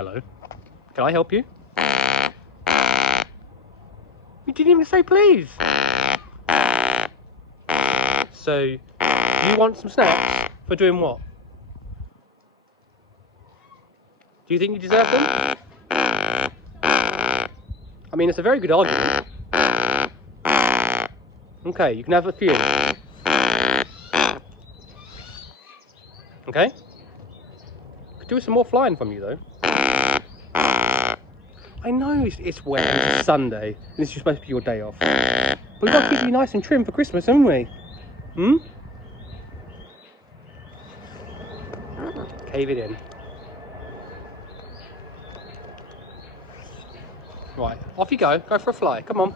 Hello. Can I help you? You didn't even say please. So, you want some snacks for doing what? Do you think you deserve them? I mean, it's a very good argument. Okay, you can have a few. Okay? Could do with some more flying from you, though. I know it's wet and it's Sunday, and it's supposed to be your day off. But we've got to keep you nice and trim for Christmas, haven't we? Hmm? Cave it in. Right, off you go. Go for a fly. Come on.